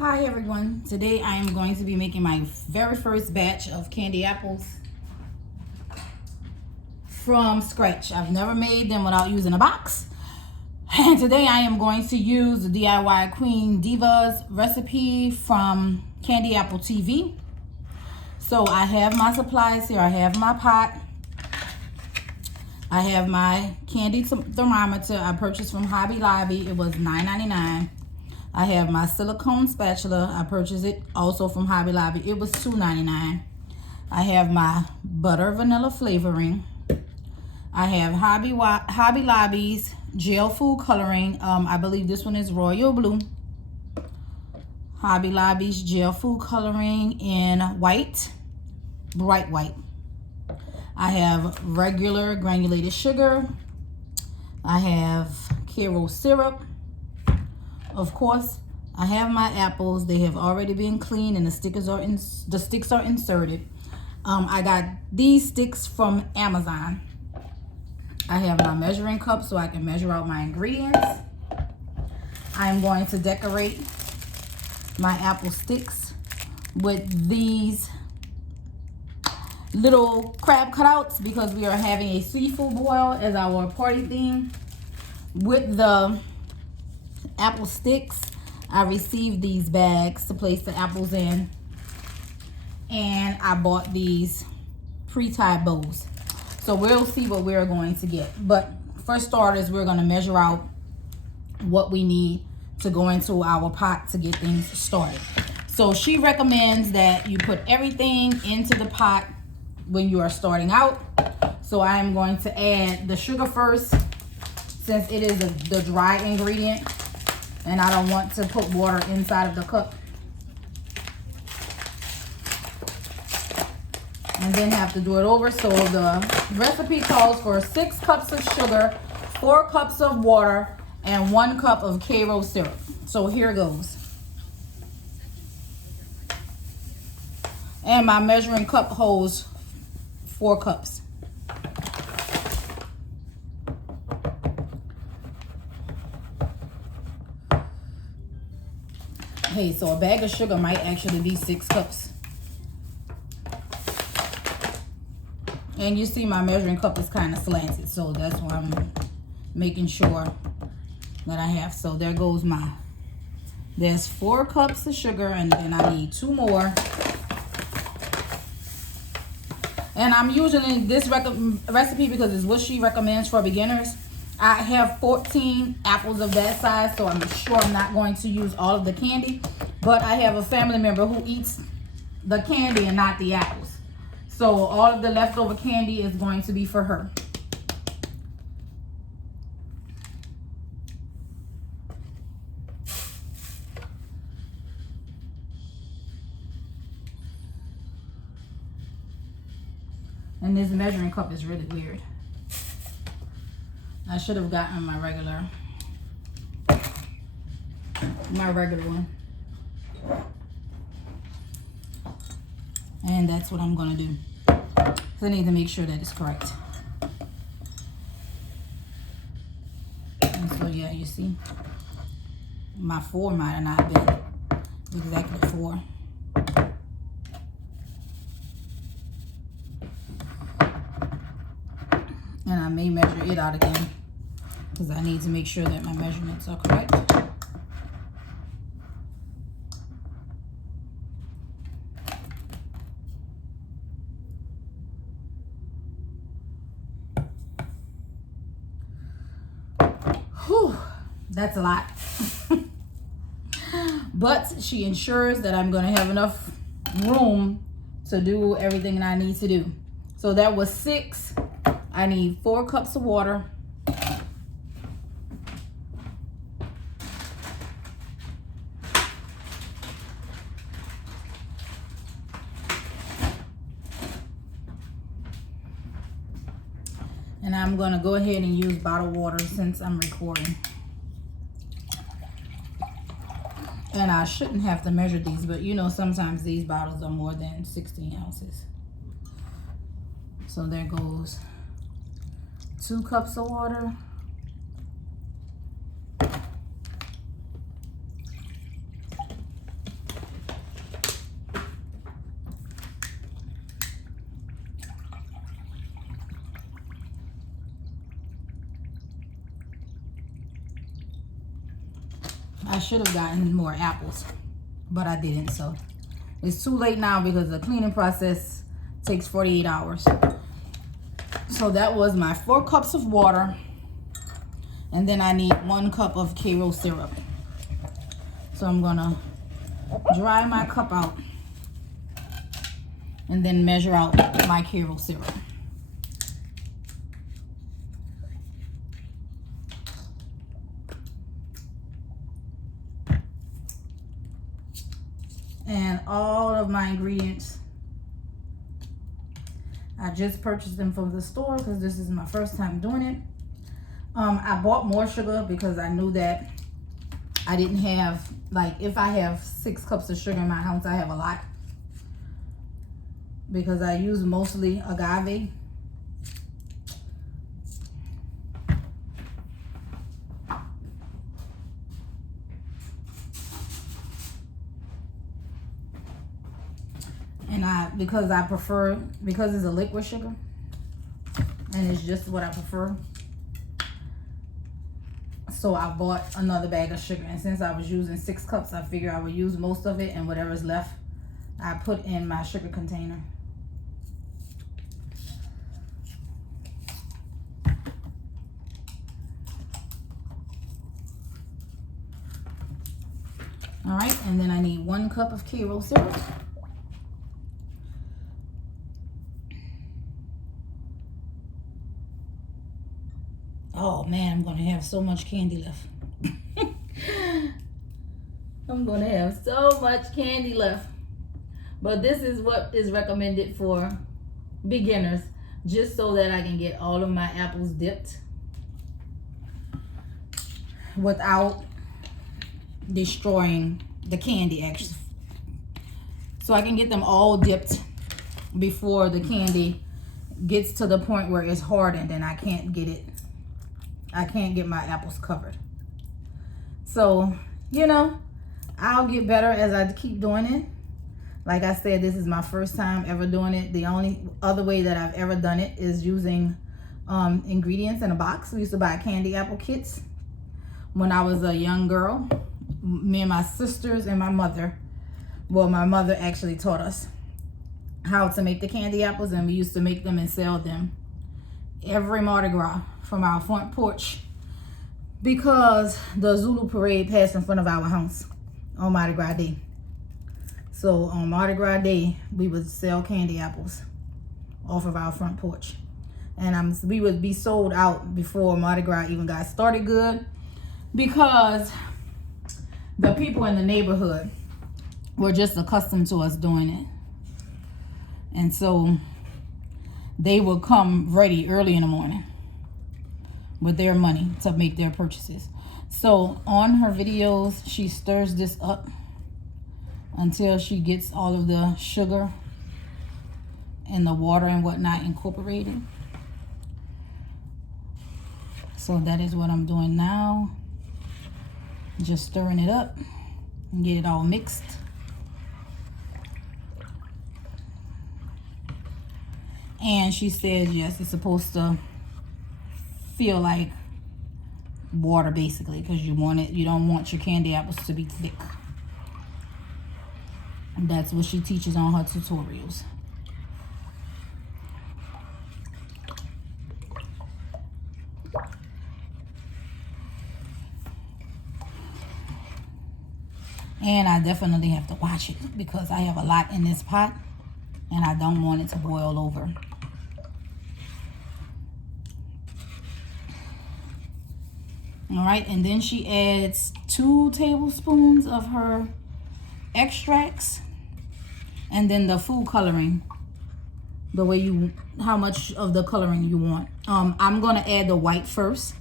Hi everyone, today I am going to be making my very first batch of candy apples from scratch. I've never made them without using a box, and today I am going to use the DIY Queen Diva's recipe from Candy Apple TV. So I have my supplies here. I have my pot, I have my candy thermometer I purchased from Hobby Lobby. It was $9.99. I have my silicone spatula. I purchased it also from Hobby Lobby. It was $2.99. I have my butter vanilla flavoring. I have Hobby Lobby's gel food coloring. I believe this one is royal blue. Hobby Lobby's gel food coloring in white, bright white. I have regular granulated sugar. I have Karo syrup. Of course, I have my apples. They have already been cleaned and the sticks are inserted. I got these sticks from Amazon. I have my measuring cup so I can measure out my ingredients. I'm going to decorate my apple sticks with these little crab cutouts because we are having a seafood boil as our party theme. With the apple sticks, I received these bags to place the apples in, and I bought these pre-tied bows. So we'll see what we're going to get, but for starters, we're going to measure out what we need to go into our pot to get things started. So she recommends that you put everything into the pot when you are starting out. So I am going to add the sugar first, since it is the dry ingredient and I don't want to put water inside of the cup and then have to do it over. So the recipe calls for 6 cups of sugar, 4 cups of water, and 1 cup of Karo syrup. So here goes. And my measuring cup holds 4 cups. Hey, so a bag of sugar might actually be 6 cups. And you see my measuring cup is kind of slanted, so that's why I'm making sure that I have. So there goes there's 4 cups of sugar, and then I need 2 more. And I'm using this recipe because it's what she recommends for beginners. I have 14 apples of that size, so I'm sure I'm not going to use all of the candy. But I have a family member who eats the candy and not the apples. So all of the leftover candy is going to be for her. And this measuring cup is really weird. I should have gotten my regular one. And that's what I'm gonna do. So I need to make sure that it's correct. And so yeah, you see, my 4 might have not been exactly 4. And I may measure it out again because I need to make sure that my measurements are correct. Whew, that's a lot. But she ensures that I'm going to have enough room to do everything that I need to do. So that was 6. I need 4 cups of water. And I'm going to go ahead and use bottled water since I'm recording. And I shouldn't have to measure these, but you know sometimes these bottles are more than 16 ounces. So there goes 2 cups of water. should have gotten more apples, but I didn't. So it's too late now because the cleaning process takes 48 hours. So that was my 4 cups of water. And then I need 1 cup of Karo syrup. So I'm gonna dry my cup out and then measure out my Karo syrup. And all of my ingredients, I just purchased them from the store because this is my first time doing it. I bought more sugar because I knew that I didn't have, like, if I have 6 cups of sugar in my house, I have a lot. Because I use mostly agave. And because it's a liquid sugar and it's just what I prefer. So I bought another bag of sugar, and since I was using 6 cups, I figured I would use most of it, and whatever's left I put in my sugar container. All right, and then I need 1 cup of Karo syrup. Oh man, I'm gonna have so much candy left. I'm gonna have so much candy left. But this is what is recommended for beginners, just so that I can get all of my apples dipped without destroying the candy, actually. So I can get them all dipped before the candy gets to the point where it's hardened and I can't get my apples covered. So, you know, I'll get better as I keep doing it. Like I said, this is my first time ever doing it. The only other way that I've ever done it is using ingredients in a box. We used to buy candy apple kits when I was a young girl. Me and my sisters and my mother. Well, my mother actually taught us how to make the candy apples, and we used to make them and sell them every Mardi Gras from our front porch, because the Zulu parade passed in front of our house on Mardi Gras Day. So on Mardi Gras Day, we would sell candy apples off of our front porch. And we would be sold out before Mardi Gras even got started good, because the people in the neighborhood were just accustomed to us doing it. And so they would come ready early in the morning with their money to make their purchases. So on her videos, she stirs this up until she gets all of the sugar and the water and whatnot incorporated. So that is what I'm doing now. Just stirring it up and get it all mixed. And she says, yes, it's supposed to feel like water, basically, because you don't want your candy apples to be thick. And that's what she teaches on her tutorials. And I definitely have to watch it because I have a lot in this pot and I don't want it to boil over. All right, and then she adds 2 tablespoons of her extracts, and then the food coloring, the way how much of the coloring you want. I'm gonna add the white first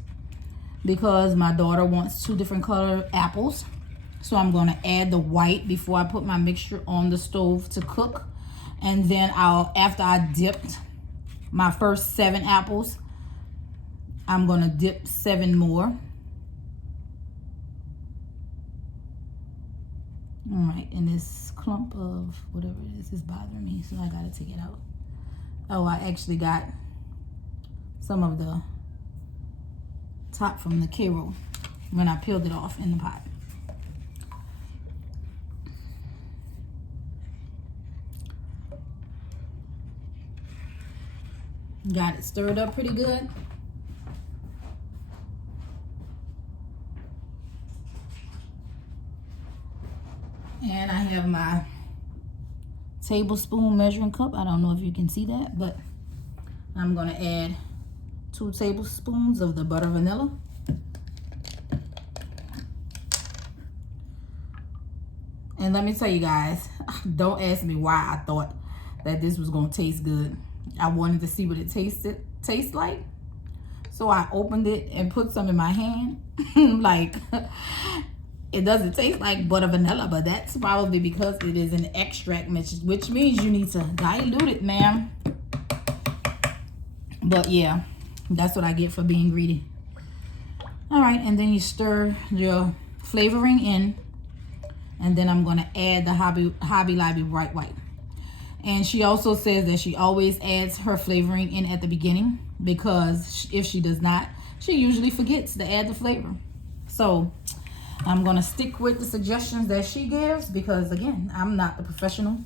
because my daughter wants 2 different color apples. So I'm gonna add the white before I put my mixture on the stove to cook. And then after I dipped my first 7 apples, I'm gonna dip 7 more. All right, and this clump of whatever it is bothering me, so I gotta take it out. Oh, I actually got some of the top from the Karo when I peeled it off in the pot. Got it stirred up pretty good. And I have my tablespoon measuring cup. I don't know if you can see that, but I'm gonna add 2 tablespoons of the butter vanilla. And let me tell you guys, don't ask me why I thought that this was gonna taste good. I wanted to see what it tastes like. So I opened it and put some in my hand. Like, it doesn't taste like butter vanilla, but that's probably because it is an extract, which means you need to dilute it, ma'am. But yeah, that's what I get for being greedy. All right, and then you stir your flavoring in. And then I'm gonna add the Hobby Lobby bright white. And she also says that she always adds her flavoring in at the beginning, because if she does not, she usually forgets to add the flavor. So I'm gonna stick with the suggestions that she gives, because again, I'm not the professional.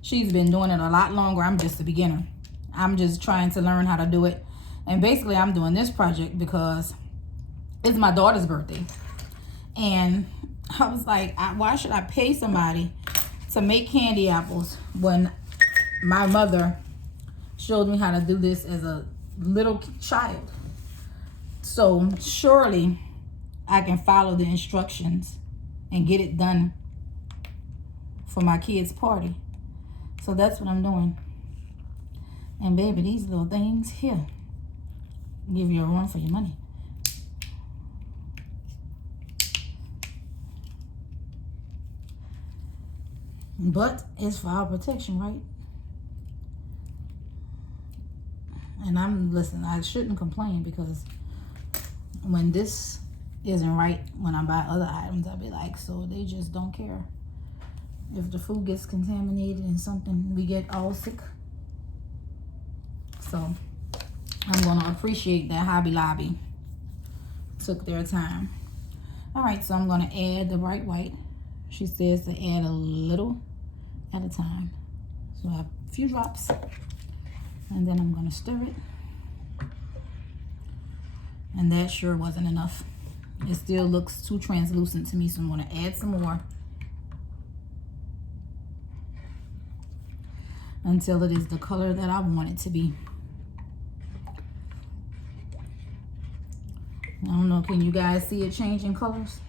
She's been doing it a lot longer. I'm just a beginner. I'm just trying to learn how to do it. And basically I'm doing this project because it's my daughter's birthday. And I was like, why should I pay somebody to make candy apples when my mother showed me how to do this as a little child? So surely I can follow the instructions and get it done for my kids' party. So that's what I'm doing. And baby, these little things here give you a run for your money. But it's for our protection, right? And listen, I shouldn't complain, because when this isn't right, when I buy other items, I'll be like, so they just don't care. If the food gets contaminated and something, we get all sick. So I'm gonna appreciate that Hobby Lobby took their time. All right, so I'm gonna add the bright white. She says to add a little at a time. So a few drops. And then I'm gonna stir it. And that sure wasn't enough. It still looks too translucent to me, so I'm gonna add some more until it is the color that I want it to be. I don't know, can you guys see it changing colors?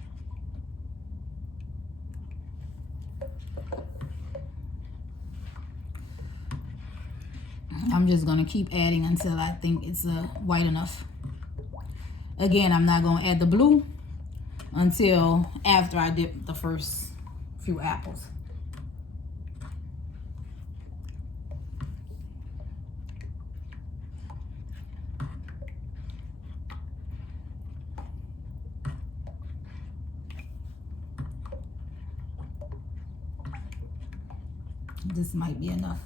I'm just gonna keep adding until I think it's white enough. Again, I'm not gonna add the blue until after I dip the first few apples. This might be enough.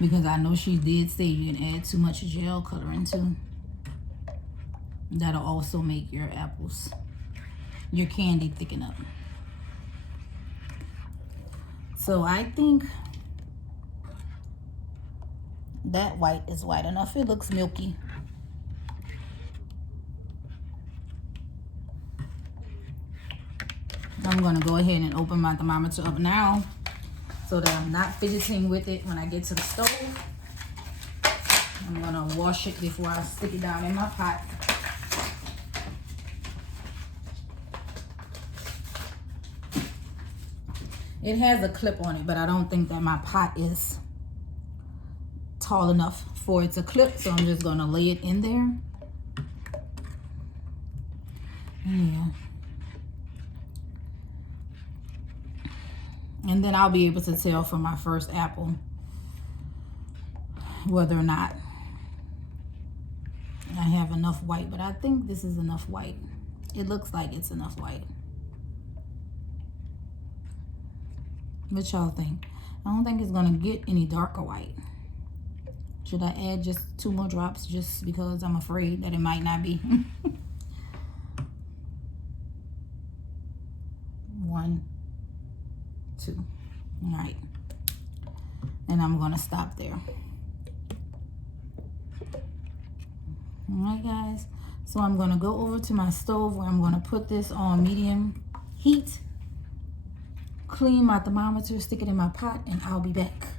Because I know she did say you can add too much gel coloring too. That'll also make your apples, your candy, thicken up. So I think that white is white enough. It looks milky. I'm gonna go ahead and open my thermometer up now, so that I'm not fidgeting with it when I get to the stove. I'm gonna wash it before I stick it down in my pot. It has a clip on it, but I don't think that my pot is tall enough for it to clip, so I'm just gonna lay it in there. Yeah. And then I'll be able to tell from my first apple whether or not I have enough white. But I think this is enough white. It looks like it's enough white. What y'all think? I don't think it's gonna get any darker white. Should I add just 2 more drops just because I'm afraid that it might not be? 1, 2. All right. And I'm going to stop there. All right, guys. So I'm going to go over to my stove where I'm going to put this on medium heat, clean my thermometer, stick it in my pot, and I'll be back.